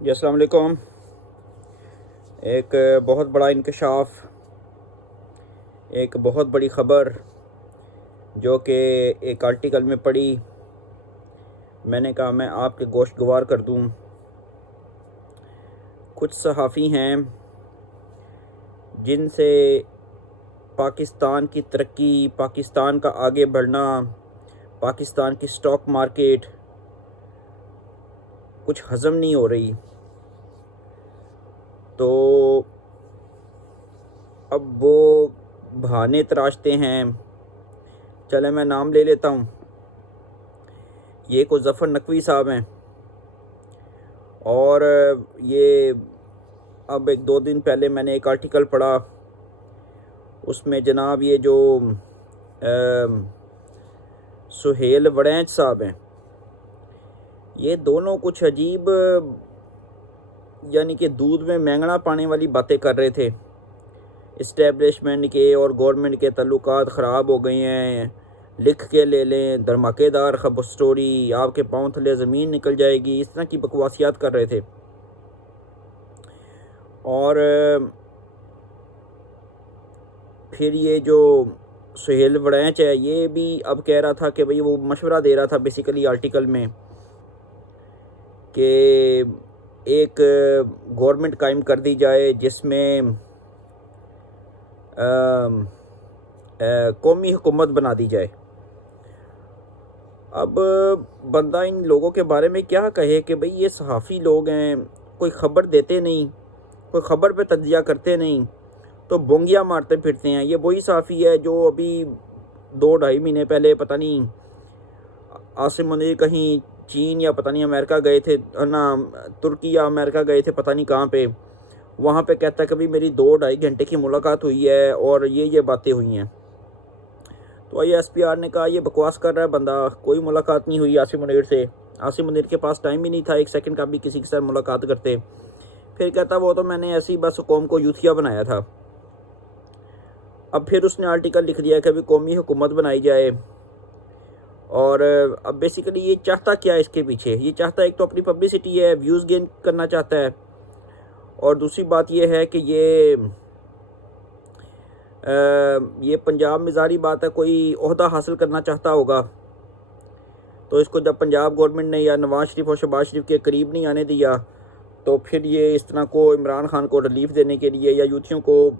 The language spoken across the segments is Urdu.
جی السلام علیکم۔ ایک بہت بڑا انکشاف، ایک بہت بڑی خبر جو کہ ایک آرٹیکل میں پڑھی، میں نے کہا میں آپ کے گوشت گوار کر دوں۔ کچھ صحافی ہیں جن سے پاکستان کی ترقی، پاکستان کا آگے بڑھنا، پاکستان کی سٹاک مارکیٹ کچھ ہضم نہیں ہو رہی، تو اب وہ بہانے تراشتے ہیں۔ چلے میں نام لے لیتا ہوں، یہ کو ظفر نقوی صاحب ہیں، اور یہ اب ایک دو دن پہلے میں نے ایک آرٹیکل پڑھا، اس میں جناب یہ جو سہیل وڑینچ صاحب ہیں، یہ دونوں کچھ عجیب یعنی کہ دودھ میں مینگنا پانے والی باتیں کر رہے تھے۔ اسٹیبلشمنٹ کے اور گورنمنٹ کے تعلقات خراب ہو گئے ہیں، لکھ کے لے لیں، دھماکے دار خبر سٹوری، آپ کے پاؤں تھلے زمین نکل جائے گی، اس طرح کی بکواسیات کر رہے تھے۔ اور پھر یہ جو سہیل وڑینچ ہے، یہ بھی اب کہہ رہا تھا کہ بھئی وہ مشورہ دے رہا تھا بیسیکلی آرٹیکل میں کہ ایک گورنمنٹ قائم کر دی جائے جس میں قومی حکومت بنا دی جائے۔ اب بندہ ان لوگوں کے بارے میں کیا کہے کہ بھئی یہ صحافی لوگ ہیں، کوئی خبر دیتے نہیں، کوئی خبر پہ تجزیہ کرتے نہیں، تو بونگیاں مارتے پھرتے ہیں۔ یہ وہی صحافی ہے جو ابھی 2-2.5 مہینے پہلے پتہ نہیں عاصم منیر کہیں چین یا پتہ نہیں امریکہ گئے تھے نا، ترکی یا امریکہ گئے تھے، پتہ نہیں کہاں پہ، وہاں پہ کہتا ہے کہ میری 2-2.5 گھنٹے کی ملاقات ہوئی ہے اور یہ باتیں ہوئی ہیں۔ تو ایس پی آر نے کہا یہ بکواس کر رہا ہے بندہ، کوئی ملاقات نہیں ہوئی عاصم منیر سے، عاصم منیر کے پاس ٹائم ہی نہیں تھا ایک سیکنڈ کا بھی کسی کے ساتھ ملاقات کرتے۔ پھر کہتا وہ تو میں نے ایسی بس قوم کو یوتھیا بنایا تھا۔ اب پھر اس نے آرٹیکل لکھ دیا کہ ابھی قومی حکومت بنائی جائے، اور اب بیسیکلی یہ چاہتا کیا ہے اس کے پیچھے؟ یہ چاہتا ہے ایک تو اپنی پبلسٹی ہے، ویوز گین کرنا چاہتا ہے، اور دوسری بات یہ ہے کہ یہ پنجاب میں ظاہری بات ہے کوئی عہدہ حاصل کرنا چاہتا ہوگا، تو اس کو جب پنجاب گورنمنٹ نے یا نواز شریف اور شہباز شریف کے قریب نہیں آنے دیا، تو پھر یہ اس طرح کو عمران خان کو ریلیف دینے کے لیے یا یوتھیوں کو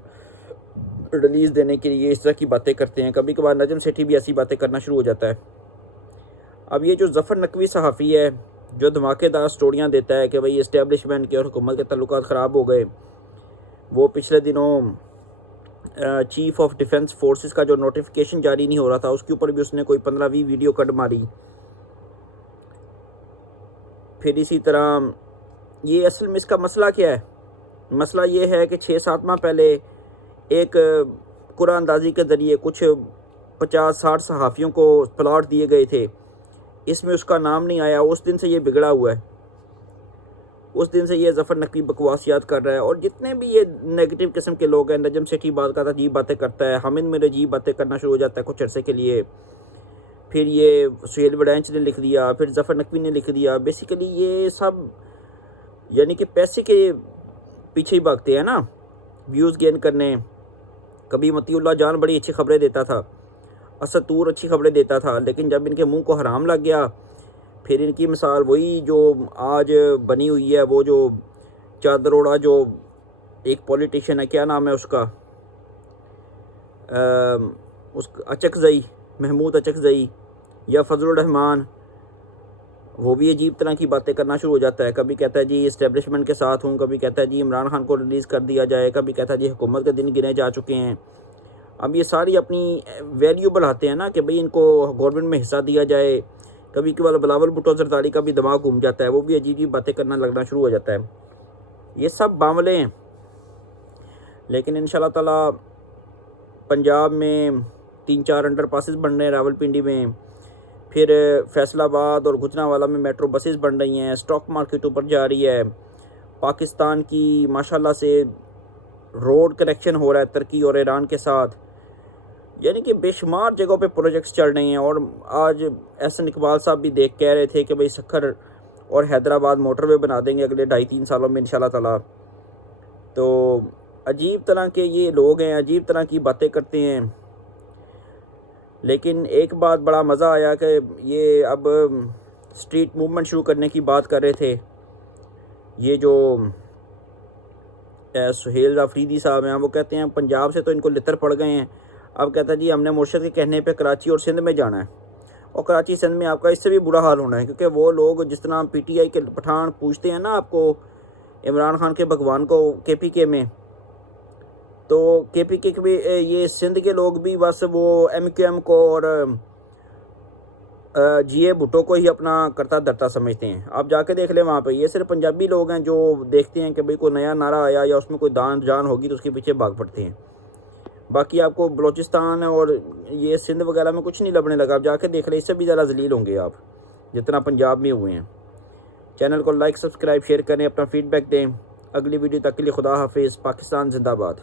ریلیز دینے کے لیے اس طرح کی باتیں کرتے ہیں۔ کبھی کبھار نجم سیٹھی بھی ایسی باتیں کرنا شروع ہو جاتا ہے۔ اب یہ جو ظفر نقوی صحافی ہے جو دھماکے دار سٹوریاں دیتا ہے کہ بھئی اسٹیبلشمنٹ کے اور حکومت کے تعلقات خراب ہو گئے، وہ پچھلے دنوں چیف آف ڈیفنس فورسز کا جو نوٹیفیکیشن جاری نہیں ہو رہا تھا، اس کے اوپر بھی اس نے کوئی 15-20 ویڈیو کٹ ماری۔ پھر اسی طرح یہ اصل میں اس کا مسئلہ کیا ہے؟ مسئلہ یہ ہے کہ 6-7 ماہ پہلے ایک قرعہ اندازی کے ذریعے کچھ 50-60 صحافیوں کو پلاٹ دیے گئے تھے، اس میں اس کا نام نہیں آیا۔ اس دن سے یہ بگڑا ہوا ہے، اس دن سے یہ ظفر نقوی بکواسیات کر رہا ہے، اور جتنے بھی یہ نیگیٹو قسم کے لوگ ہیں، نجم سیٹھی بات کا عجیب باتیں کرتا ہے، حامد میر عجیب باتیں کرنا شروع ہو جاتا ہے کچھ عرصے کے لیے، پھر یہ سہیل وڑینچ نے لکھ دیا، پھر ظفر نقوی نے لکھ دیا۔ بیسیکلی یہ سب یعنی کہ پیسے کے پیچھے ہی بھاگتے ہیں نا، ویوز گین کرنے۔ کبھی مطیع اللہ جان بڑی اچھی خبریں دیتا تھا، اسد طور اچھی خبریں دیتا تھا، لیکن جب ان کے منہ کو حرام لگ گیا، پھر ان کی مثال وہی جو آج بنی ہوئی ہے، وہ جو چادروڑا جو ایک پولیٹیشین ہے، کیا نام ہے اس کا، اچکزئی، محمود اچکزئی یا فضل الرحمان، وہ بھی عجیب طرح کی باتیں کرنا شروع ہو جاتا ہے۔ کبھی کہتا ہے جی اسٹیبلشمنٹ کے ساتھ ہوں، کبھی کہتا ہے جی عمران خان کو ریلیز کر دیا جائے، کبھی کہتا ہے جی حکومت کے دن گنے جا چکے ہیں۔ اب یہ ساری اپنی ویلیو بڑھاتے ہیں نا کہ بھئی ان کو گورنمنٹ میں حصہ دیا جائے۔ کبھی کبھار بلاول بھٹو زرداری کا بھی دماغ گھوم جاتا ہے، وہ بھی عجیب باتیں کرنا لگنا شروع ہو جاتا ہے۔ یہ سب معاملے ہیں، لیکن انشاءاللہ تعالی پنجاب میں 3-4 انڈر پاسز بن رہے ہیں، راولپنڈی میں، پھر فیصل آباد اور گجرانوالہ میں میٹرو بسز بن رہی ہیں، سٹاک مارکیٹ اوپر جا رہی ہے، پاکستان کی ماشاءاللہ سے روڈ کنیکشن ہو رہا ہے ترکی اور ایران کے ساتھ، یعنی کہ بے شمار جگہوں پہ پروجیکٹس چل رہے ہیں۔ اور آج احسن اقبال صاحب بھی کہہ رہے تھے کہ بھئی سکھر اور حیدرآباد موٹر وے بنا دیں گے اگلے 2.5-3 سالوں میں انشاءاللہ تعالیٰ۔ تو عجیب طرح کے یہ لوگ ہیں، عجیب طرح کی باتیں کرتے ہیں۔ لیکن ایک بات بڑا مزہ آیا کہ یہ اب اسٹریٹ موومنٹ شروع کرنے کی بات کر رہے تھے، یہ جو سہیل آفریدی صاحب ہیں، وہ کہتے ہیں پنجاب سے تو ان کو لتر پڑ گئے ہیں، اب کہتا ہے جی ہم نے مرشد کے کہنے پہ کراچی اور سندھ میں جانا ہے، اور کراچی سندھ میں آپ کا اس سے بھی برا حال ہونا ہے، کیونکہ وہ لوگ جس طرح پی ٹی آئی کے پٹھان پوچھتے ہیں نا آپ کو عمران خان کے بھگوان کو کے پی کے میں، تو کے پی کے بھی یہ سندھ کے لوگ بھی بس وہ ایم کیو ایم کو اور جی اے بھٹو کو ہی اپنا کرتا دھرتا سمجھتے ہیں۔ آپ جا کے دیکھ لیں وہاں پہ، یہ صرف پنجابی لوگ ہیں جو دیکھتے ہیں کہ بھئی کوئی نیا نعرہ آیا یا اس میں کوئی دان جان ہوگی تو اس کے پیچھے بھاگ پڑتے ہیں۔ باقی آپ کو بلوچستان اور یہ سندھ وغیرہ میں کچھ نہیں لبنے لگا، آپ جا کے دیکھ لیں، اس سے بھی زیادہ ذلیل ہوں گے آپ جتنا پنجاب میں ہوئے ہیں۔ چینل کو لائک سبسکرائب شیئر کریں، اپنا فیڈ بیک دیں۔ اگلی ویڈیو تک کے لیے خدا حافظ، پاکستان زندہ باد۔